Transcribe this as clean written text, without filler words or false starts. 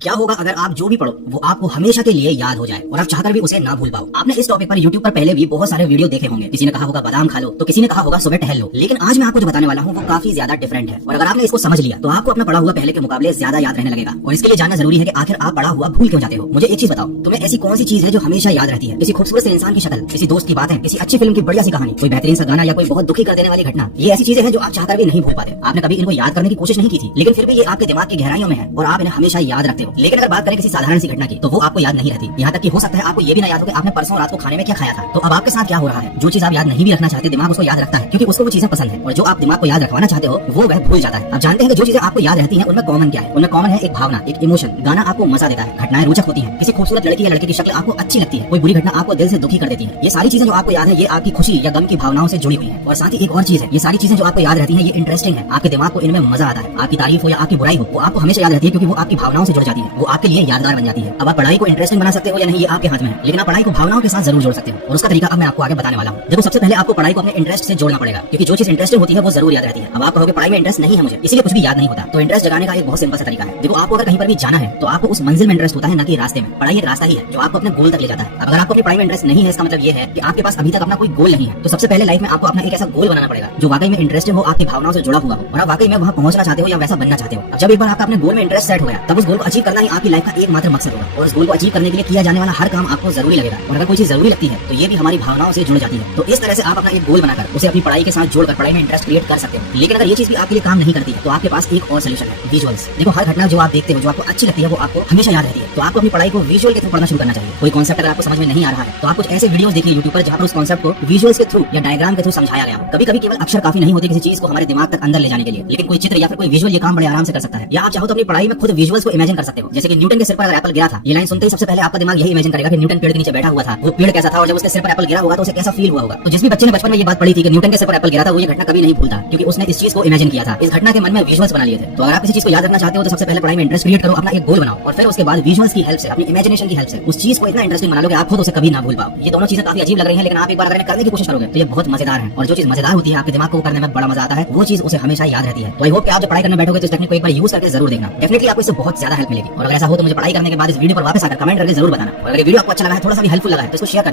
क्या होगा अगर आप जो भी पढ़ो वो आपको हमेशा के लिए याद हो जाए और आप चाहकर भी उसे ना भूल पाओ। आपने इस टॉपिक पर YouTube पर पहले भी बहुत सारे वीडियो देखे होंगे। किसी ने कहा होगा बादाम खा लो, तो किसी ने कहा होगा सुबह टहल लो। लेकिन आज मैं आपको जो बताने वाला हूँ वो काफी ज्यादा डिफरेंट है और अगर आपने इसको समझ लिया तो आपको अपना पढ़ा हुआ पहले के मुकाबले ज्यादा याद रहने लगेगा। और इसके लिए जानना जरूरी है कि आखिर आप पढ़ा हुआ भूल क्यों जाते हो। मुझे एक चीज बताओ, तुम्हें ऐसी कौन सी चीज है जो हमेशा याद रहती है? किसी खूबसूरत से इंसान की शक्ल, किसी दोस्त की बातें, किसी अच्छी फिल्म की बढ़िया सी कहानी, कोई बेहतरीन सा गाना या कोई बहुत दुखी कर देने वाली घटना। ये ऐसी चीजें हैं जो आप चाहकर भी नहीं भूल पाते। आपने कभी इनको याद करने की कोशिश नहीं की थी, लेकिन फिर भी ये आपके दिमाग की गहराइयों में है और आप इन्हें हमेशा याद रखते हो। लेकिन अगर बात करें किसी साधारण सी घटना की तो वो आपको याद नहीं रहती। यहाँ तक कि हो सकता है आपको ये भी ना याद हो कि आपने परसों रात को खाने में क्या खाया था। तो अब आपके साथ क्या हो रहा है? जो चीज आप याद नहीं भी रखना चाहते दिमाग उसको याद रखता है क्योंकि उसको वो चीजें पसंद है, और जो आप दिमाग को याद रखवाना चाहते हो वो वह भूल जाता है। आप जानते हैं कि जो चीजें आपको याद रहती हैं उनमें कॉमन क्या है? उनमें कॉमन है एक भावना, एक इमोशन। गाना आपको मजा देता है, घटनाएं रोचक होती हैं, किसी खूबसूरत लड़की या लड़के की शक्ल आपको अच्छी लगती है, कोई बुरी घटना आपको दिल से दुखी कर देती है। ये सारी चीजें जो आपको याद है ये आपकी खुशी या गम की भावनाओं से जुड़ी हुई है। और साथ ही एक और चीज है, ये सारी चीजें जो आपको याद रहती है ये इंटरेस्टिंग है। आपके दिमाग को इनमें मजा आता है। आपकी तारीफ हो या आपकी बुराई हो वो आपको हमेशा याद रहती है क्योंकि वो आपकी भावनाओं से जुड़ जाती है, वो आपके लिए यादगार बन जाती है। अब आप पढ़ाई को इंटरेस्टिंग बना सकते हो या नहीं ये आपके हाथ में है, लेकिन आप पढ़ाई को भावनाओं के साथ जरूर जोड़ सकते हो और उसका तरीका अब मैं आपको आगे बताने वाला हूँ। देखो, सबसे पहले आपको पढ़ाई को अपने इंटरेस्ट से जोड़ना पड़ेगा क्योंकि जो चीज इंटरेस्टिंग होती है वो जरूर याद रहती है। अब आप कहोगे पढ़ाई में इंटरेस्ट नहीं है मुझे, इसलिए कुछ भी याद नहीं होता। तो इंटरेस्ट जगाने का एक बहुत सिंपल सा तरीका है। देखो, आपको अगर कहीं पर भी जाना है तो आपको उस मंजिल में इंटरेस्ट होता है, ना कि रास्ते में। पढ़ाई एक रास्ता ही है जो आपको अपने गोल तक ले जाता है। अब अगर आपको अपनी पढ़ाई में इंटरेस्ट नहीं है इसका मतलब ये है कि आपके पास अभी तक अपना कोई गोल नहीं है। तो सबसे पहले लाइफ में आपको अपना एक ऐसा गोल बनाना पड़ेगा जो वाकई में इंटरेस्टिंग हो, आपकी भावनाओं से जुड़ा हुआ हो और आप वाकई में वहां पहुंचना चाहते हो या वैसा बनना चाहते हो। अब जब एक बार आपका अपने गोल में इंटरेस्ट सेट हो गया तब उस गोल को अचीव करना ही आपकी लाइफ का एकमात्र मकसद होगा और उस गोल को अचीव करने के लिए किया जाने वाला हर काम आपको जरूरी लगेगा। और अगर कोई चीज जरूरी लगती है तो ये भी हमारी भावनाओं से जुड़ जाती है। तो इस तरह से आप अपना एक गोल बनाकर उसे अपनी पढ़ाई के साथ जोड़कर पढ़ाई में इंटरेस्ट क्रिएट कर सकते हो। लेकिन अगर ये चीज भी आपके लिए काम नहीं करती है तो आपके पास एक और सॉल्यूशन है, विजुअल्स। देखो, हर घटना जो आप देखते हो जो आपको अच्छी लगती है वो आपको हमेशा याद रहती है। तो आपको अपनी पढ़ाई को विजुअल के थ्रू पढ़ना शुरू करना चाहिए। कोई कॉन्सेप्ट अगर आपको समझ में नहीं आ रहा है तो आप कुछ ऐसे वीडियोस देखिए यूट्यूब पर जहाँ पर उस कॉन्सेप्ट को विजुअल्स के थ्रू या डायग्राम के थ्रू समझाया गया हो। कभी कभी केवल अक्षर काफी नहीं होते किसी चीज को हमारे दिमाग तक अंदर ले जाने के लिए, लेकिन कोई चित्र या फिर कोई विजुअल ये काम बड़े आराम से कर सकता है। या आप चाहो तो अपनी पढ़ाई में खुद विजुअल्स को इमेजिन कर सकते हो। जैसे कि न्यूटन के सिर पर अगर एप्पल गिरा था, ये लाइन सुनते ही सबसे पहले आपका दिमाग यही इमेजिन करेगा कि न्यूटन पेड़ के नीचे बैठा हुआ था, वो पेड़ कैसा था और जब उसके सिर पर एप्पल गिरा होगा तो उसे कैसा फील हुआ होगा। तो जिस भी बच्चे ने बचपन में ये बात पढ़ी थी कि न्यूटन के सिर पर एप्पल गिरा था वो ये घटना कभी नहीं भूलता क्योंकि उसने इस चीज को इमेजिन किया था। इस घटना के मन में विजुअल्स बना लिए थे। तो अगर आप किसी चीज को याद रखना चाहते हो तो सबसे पहले पढ़ाई में इंटरेस्ट क्रिएट करो, अपना एक गोल बनाओ और फिर उसके बाद विजुअल्स की हेल्प से, अपनी इमेजिनेशन की हेल्प से उस चीज को इतना इंटरेस्टिंग बना लो कि आप खुद उसे कभी ना भूल पाओ। ये दोनों चीजें काफी अजीब लग रही हैं लेकिन आप एक बार अगर करने की कोशिश करोगे तो ये बहुत मजेदार है। और जो चीज मजेदार होती है आपके दिमाग को करने में बड़ा मजा आता है वो चीज उसे हमेशा याद रहती है। तो आई होप कि आप जब पढ़ाई करने बैठोगे तो इस टेक्निक को एक बार यूज करके जरूर देखना। डेफिनेटली आपको इससे बहुत ज्यादा हेल्प मिलेगी। और अगर ऐसा हो तो मुझे पढ़ाई करने के बाद इस वीडियो पर वापस आकर कमेंट करके जरूर बताना। और अगर वीडियो आपको अच्छा लगा है, थोड़ा सा भी हेल्पफुल लगा है तो इसको शेयर करना।